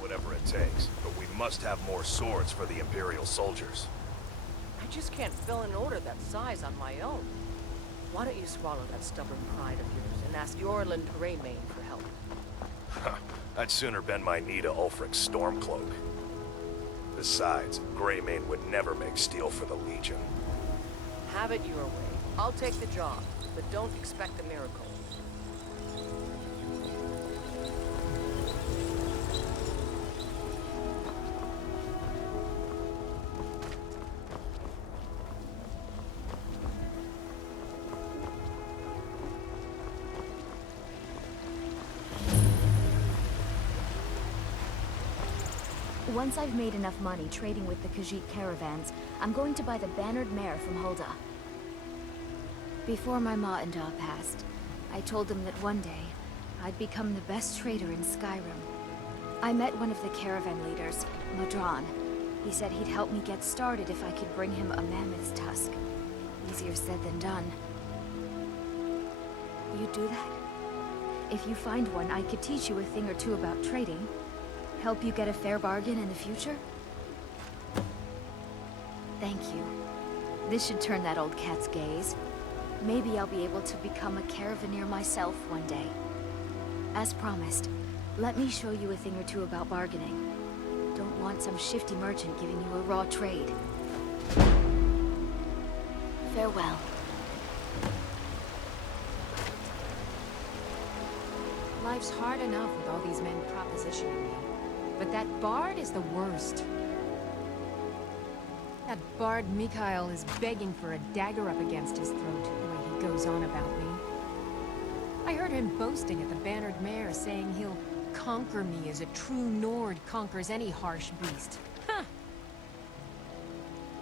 whatever it takes, but we must have more swords for the Imperial soldiers. I just can't fill an order that size on my own. Why don't you swallow that stubborn pride of yours and ask Yorland Greymane for help? I'd sooner bend my knee to Ulfric's Stormcloak. Besides, Greymane would never make steel for the Legion. Have it your way. I'll take the job, but don't expect a miracle. Once I've made enough money trading with the Khajiit caravans, I'm going to buy the bannered mare from Hulda. Before my ma and Da passed, I told them that one day, I'd become the best trader in Skyrim. I met one of the caravan leaders, Madron. He said he'd help me get started if I could bring him a mammoth's tusk. Easier said than done. You'd do that? If you find one, I could teach you a thing or two about trading. Help you get a fair bargain in the future? Thank you. This should turn that old cat's gaze. Maybe I'll be able to become a caravaneer myself one day. As promised, let me show you a thing or two about bargaining. Don't want some shifty merchant giving you a raw trade. Farewell. Life's hard enough with all these men propositioning me. But that bard is the worst. That bard Mikhail is begging for a dagger up against his throat, the way he goes on about me. I heard him boasting at the bannered mare, saying he'll conquer me as a true Nord conquers any harsh beast. Huh!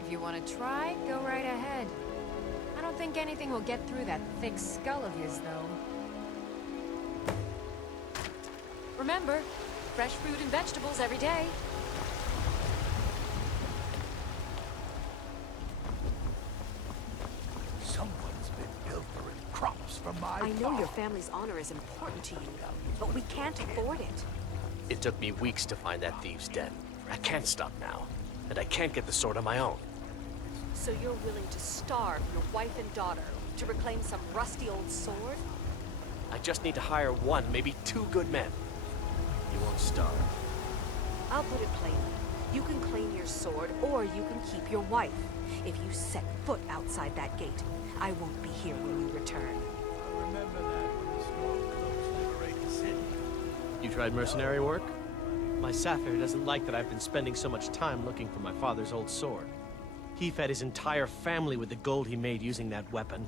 If you want to try, go right ahead. I don't think anything will get through that thick skull of his, though. Remember, fresh fruit and vegetables every day. Someone's been pilfering crops from my I know farm. your family's honor is important to you, but we can't afford it. It took me weeks to find that thieves' den. I can't stop now, and I can't get the sword on my own. So you're willing to starve your wife and daughter to reclaim some rusty old sword? I just need to hire one, maybe two good men. You won't starve. I'll put it plainly. You can claim your sword, or you can keep your wife. If you set foot outside that gate, I won't be here when you return. I remember that when the Stormcloaks liberate the city. You tried mercenary work? My Sapphire doesn't like that I've been spending so much time looking for my father's old sword. He fed his entire family with the gold he made using that weapon.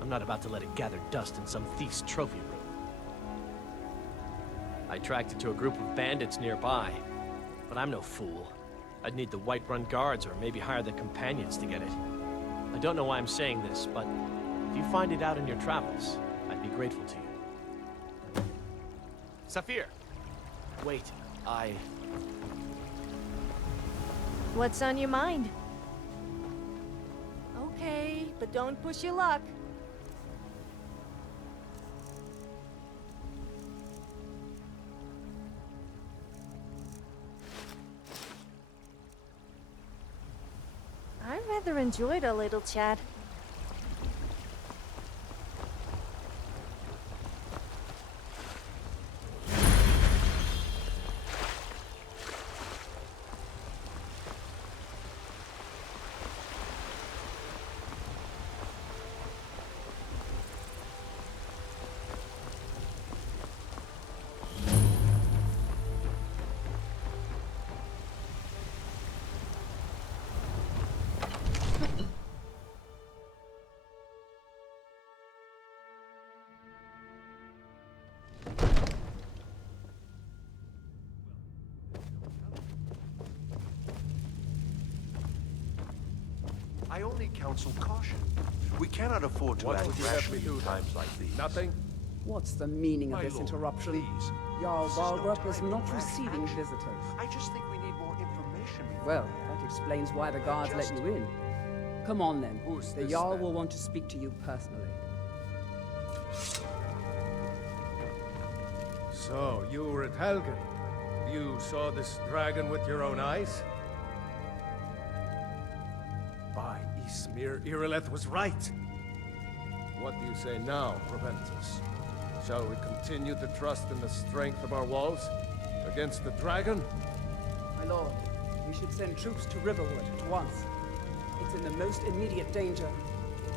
I'm not about to let it gather dust in some thief's trophy room. I tracked it to a group of bandits nearby, but I'm no fool. I'd need the Whiterun guards or maybe hire the companions to get it. I don't know why I'm saying this, but if you find it out in your travels, I'd be grateful to you. Saphir! Wait, What's on your mind? Okay, but don't push your luck. I rather enjoyed our little chat. I only counsel caution. We cannot afford to act rashly in times like these. Nothing? What's the meaning of My this lord, interruption? please. Jarl This is no Balgrup is time not for rash receiving action. visitors. I just think we need more information before... Well, that explains why the guards let you in. Come on then. Who's The this, Jarl then? will want to speak to you personally. So, you were at Helgen. you saw this dragon with your own eyes? By Ysmir, Irileth was right. What do you say now, Proventus? Shall we continue to trust in the strength of our walls against the dragon? My lord, we should send troops to Riverwood at once. It's in the most immediate danger.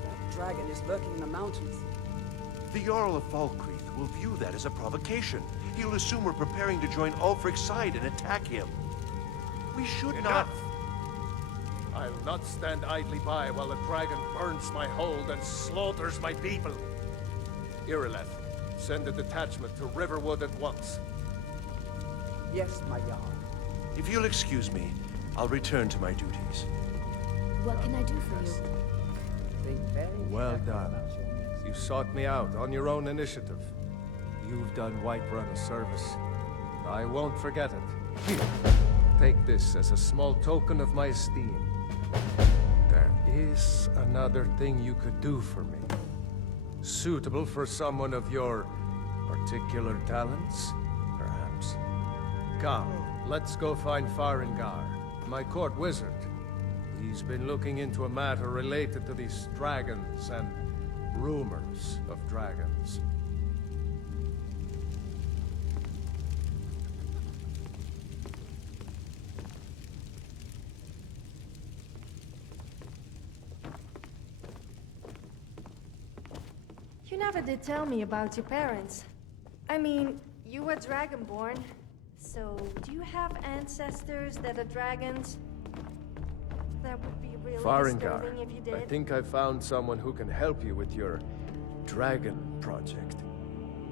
That dragon is lurking in the mountains. The Jarl of Falkreath will view that as a provocation. He'll assume we're preparing to join Ulfric's side and attack him. We should not... I'll not stand idly by while the dragon burns my hold and slaughters my people. Irileth, send a detachment to Riverwood at once. Yes, my Jarl. If you'll excuse me, I'll return to my duties. What can I do for you? Think very Well carefully done. about your next You sought me out on your own initiative. You've done Whiterun a service. I won't forget it. Here, take this as a small token of my esteem. There is another thing you could do for me. Suitable for someone of your particular talents, perhaps. Come, let's go find Farengar, my court wizard. He's been looking into a matter related to these dragons and rumors of dragons. You never did tell me about your parents. I mean, you were Dragonborn. So, do you have ancestors that are dragons? That would be really Farengar, disturbing if you did. I think I found someone who can help you with your dragon project.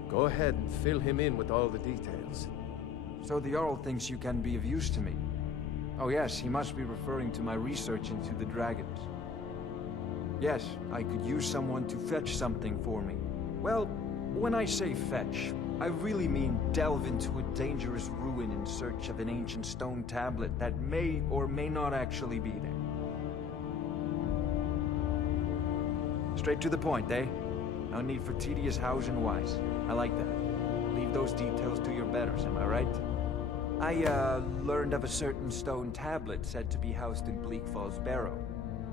Go ahead and fill him in with all the details. So the Jarl thinks you can be of use to me. Oh yes, he must be referring to my research into the dragons. Yes, I could use someone to fetch something for me. Well, when I say fetch, I really mean delve into a dangerous ruin in search of an ancient stone tablet that may or may not actually be there. Straight to the point, eh? No need for tedious hows and whys. I like that. Leave those details to your betters, am I right? I, learned of a certain stone tablet said to be housed in Bleak Falls Barrow.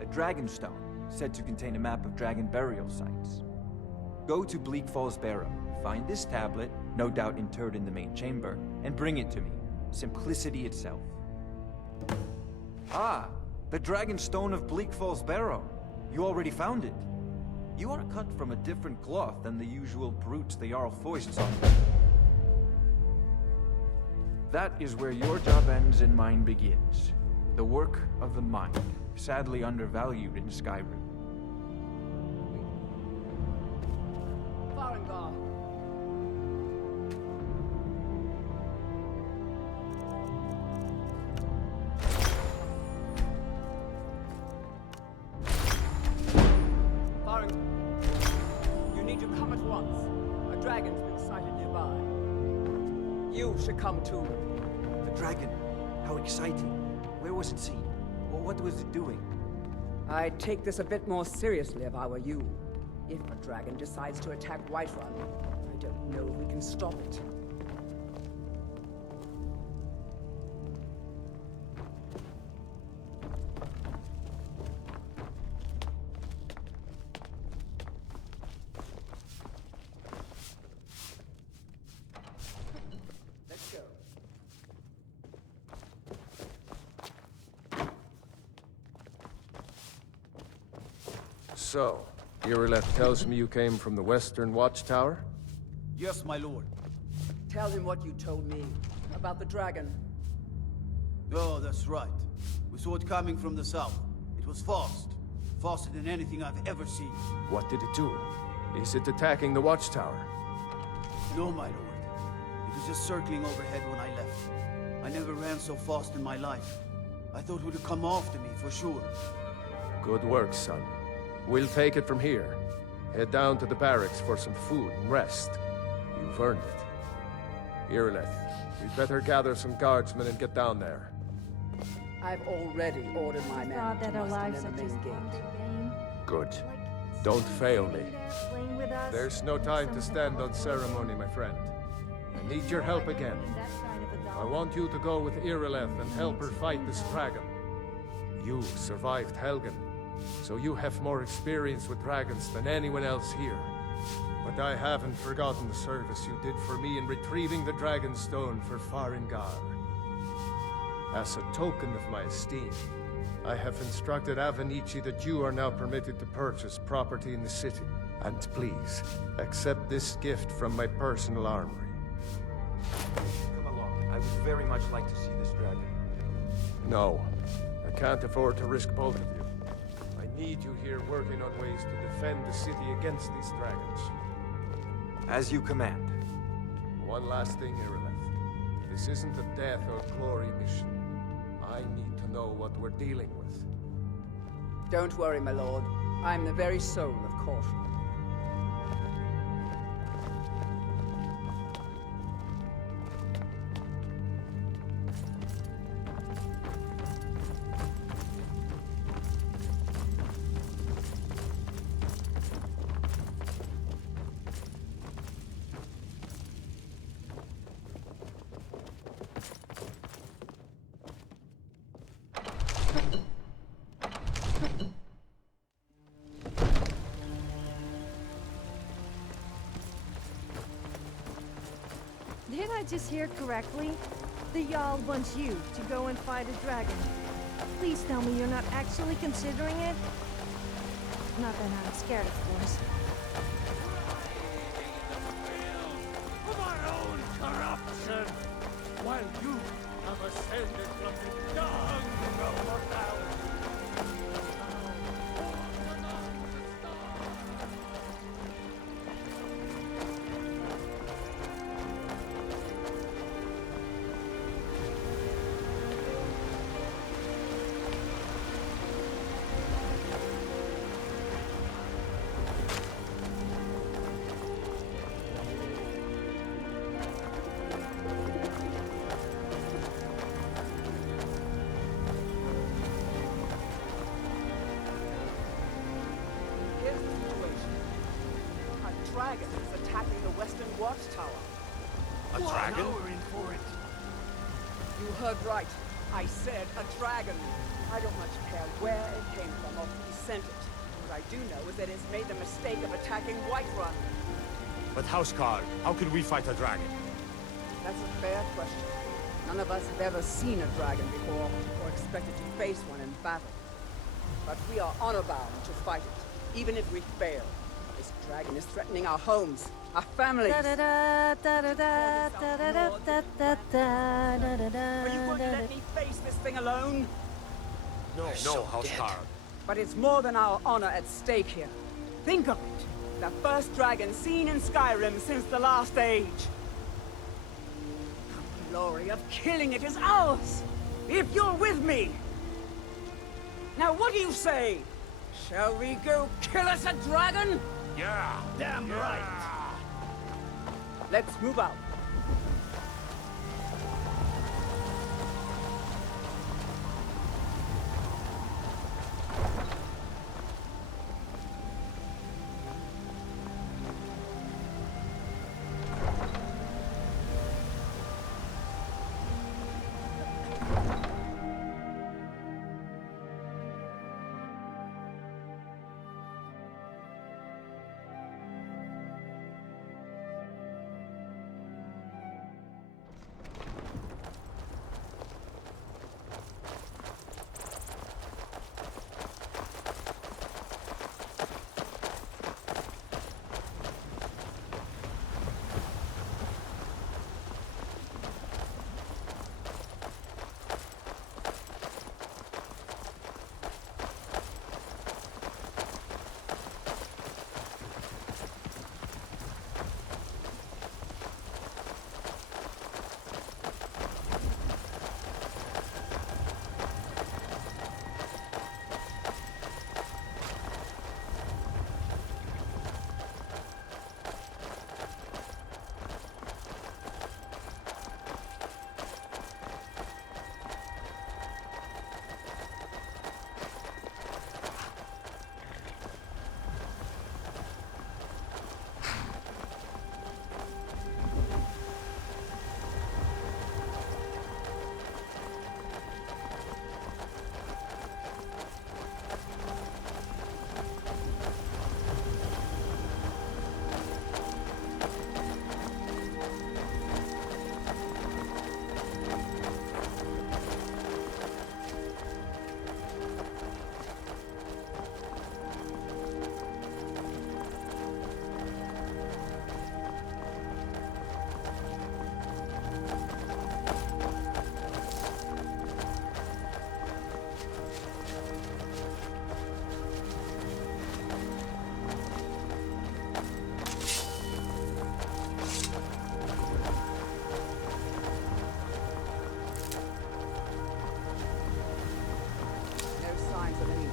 A dragon stone, said to contain a map of dragon burial sites. Go to Bleak Falls Barrow, find this tablet, no doubt interred in the main chamber, and bring it to me. Simplicity itself. Ah, the dragon stone of Bleak Falls Barrow. You already found it. You are cut from a different cloth than the usual brutes the Jarl foists on. That is where your job ends and mine begins. The work of the mind, sadly undervalued in Skyrim. Farengar! Farengar! You need to come at once. A dragon's been sighted nearby. You should come too. The dragon. How exciting. Where was it seen? Well, what was it doing? I'd take this a bit more seriously if I were you. If a dragon decides to attack Whiterun, I don't know if we can stop it. Let's go. So, Irileth tells me you came from the Western Watchtower? Yes, my lord. Tell him what you told me about the dragon. Oh, that's right. We saw it coming from the south. It was fast. Faster than anything I've ever seen. What did it do? Is it attacking the Watchtower? No, my lord. It was just circling overhead when I left. I never ran so fast in my life. I thought it would come after me, for sure. Good work, son. We'll take it from here. Head down to the barracks for some food and rest. You've earned it. Irileth, we'd better gather some guardsmen and get down there. I've already ordered my men Thought to that our muster lives near are the just main one gate. big game. Good. Like, Don't fail me. sitting there playing with us, There's no time to stand on ceremony, my friend. I need your help again. that side of the I want you to go with Irileth and help her fight this dragon. You survived Helgen, so you have more experience with dragons than anyone else here. But I haven't forgotten the service you did for me in retrieving the Dragon Stone for Farengar. As a token of my esteem, I have instructed Avenici that you are now permitted to purchase property in the city. And please, accept this gift from my personal armory. Come along. I would very much like to see this dragon. No, I can't afford to risk both of you. I need you here working on ways to defend the city against these dragons. As you command. One last thing, Irileth. This isn't a death or glory mission. I need to know what we're dealing with. Don't worry, my lord. I'm the very soul of caution. Did I just hear correctly? The Jarl wants you to go and fight a dragon. Please tell me you're not actually considering it? Not that I'm scared, of course. For my own corruption, while you have ascended from the dung of mortality. Dragon is attacking the western watchtower. A dragon? Now we're in for it. You heard right. I said a dragon. I don't much care where it came from or who sent it. What I do know is that it's made the mistake of attacking Whiterun. But Housecarl, how could we fight a dragon? That's a fair question. None of us have ever seen a dragon before, or expected to face one in battle. But we are honor-bound to fight it, even if we fail. This dragon is threatening our homes, our families. Are you going to let me face this thing alone? No, Housecarl. But it's more than our honor at stake here. Think of it. The first dragon seen in Skyrim since the last age. The glory of killing it is ours, if you're with me. Now what do you say? Shall we go kill us a dragon? Yeah! Damn right! Let's move out.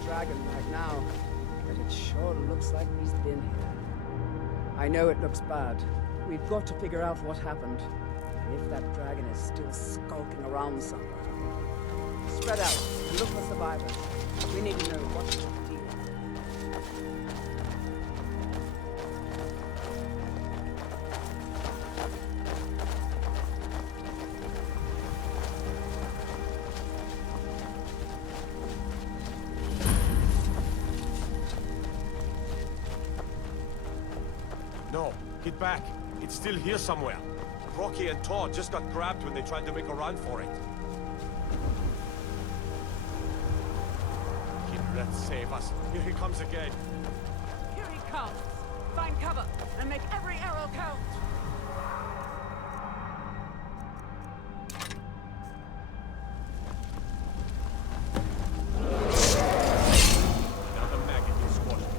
dragon right now, but it sure looks like he's been here. I know it looks bad. We've got to figure out what happened. If that dragon is still skulking around somewhere. Spread out and look for survivors. We need to know what's the deal. No, get back. It's still here somewhere. Rocky and Todd just got grabbed when they tried to make a run for it. Let's save us. Here he comes again. Here he comes. Find cover and make every arrow count. Another maggot you squashed.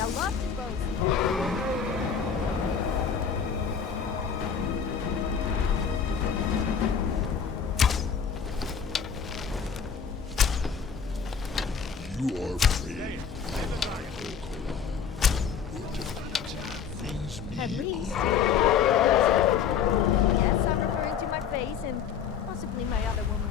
I love to both. You are free. At least. Yes, I'm referring to my face and possibly my other womanly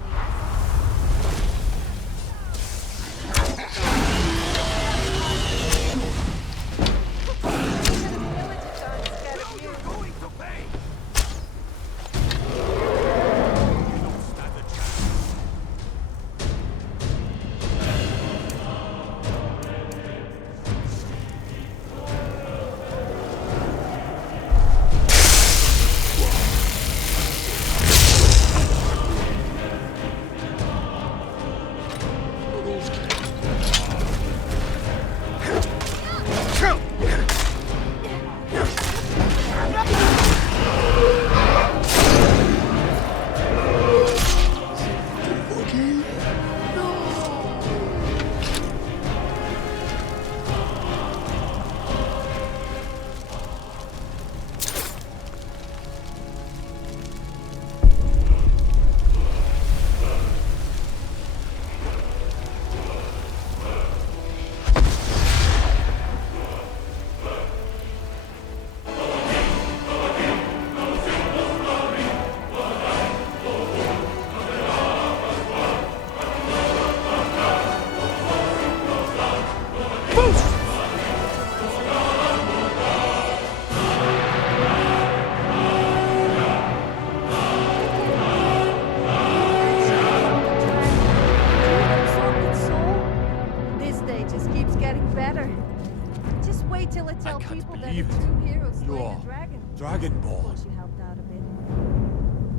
Dragonborn.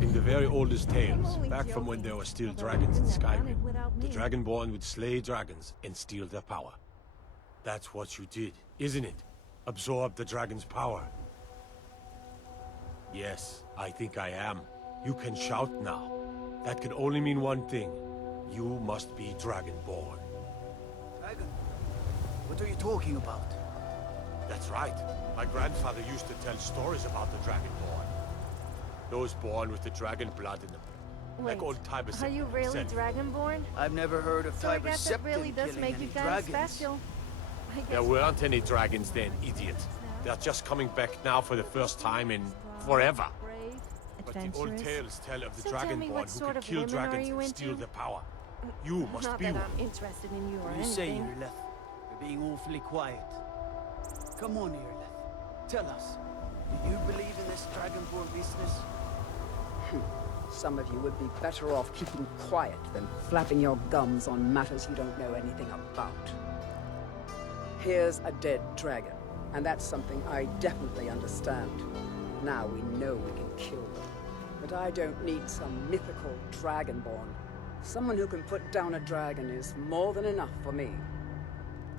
In the very oldest tales, back from when there were still dragons in Skyrim, the Dragonborn would slay dragons and steal their power. That's what you did, isn't it? Absorb the dragon's power. Yes, I think I am. You can shout now. That can only mean one thing. You must be Dragonborn. Dragon? What are you talking about? That's right. My grandfather used to tell stories about the Dragonborn. Those born with the dragon blood in them. Like old Tiber are you really Dragonborn? I've never heard of So I guess it Tiber really does killing make any you kind of dragons. special. There weren't any dragons then, idiot. They're just coming back now for the first time in forever. But the old adventurous. tales tell of the So tell me, Dragonborn what who sort can of kill women are dragons you and steal into? their power. You must Not be that one. I'm interested in you or You say, anything. Irleth. You're being awfully quiet. Come on, Irleth. Tell us. Do you believe in this Dragonborn business? Some of you would be better off keeping quiet than flapping your gums on matters you don't know anything about. Here's a dead dragon, and that's something I definitely understand. Now we know we can kill them. But I don't need some mythical Dragonborn. Someone who can put down a dragon is more than enough for me.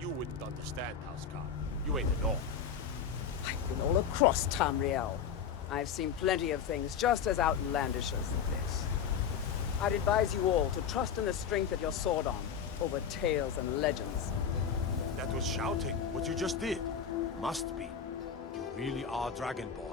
You wouldn't understand, Housecarl. You ain't a North. I've been all across Tamriel. I've seen plenty of things just as outlandish as this. I'd advise you all to trust in the strength of your sword arm over tales and legends. That was shouting, what you just did. Must be. You really are Dragonborn.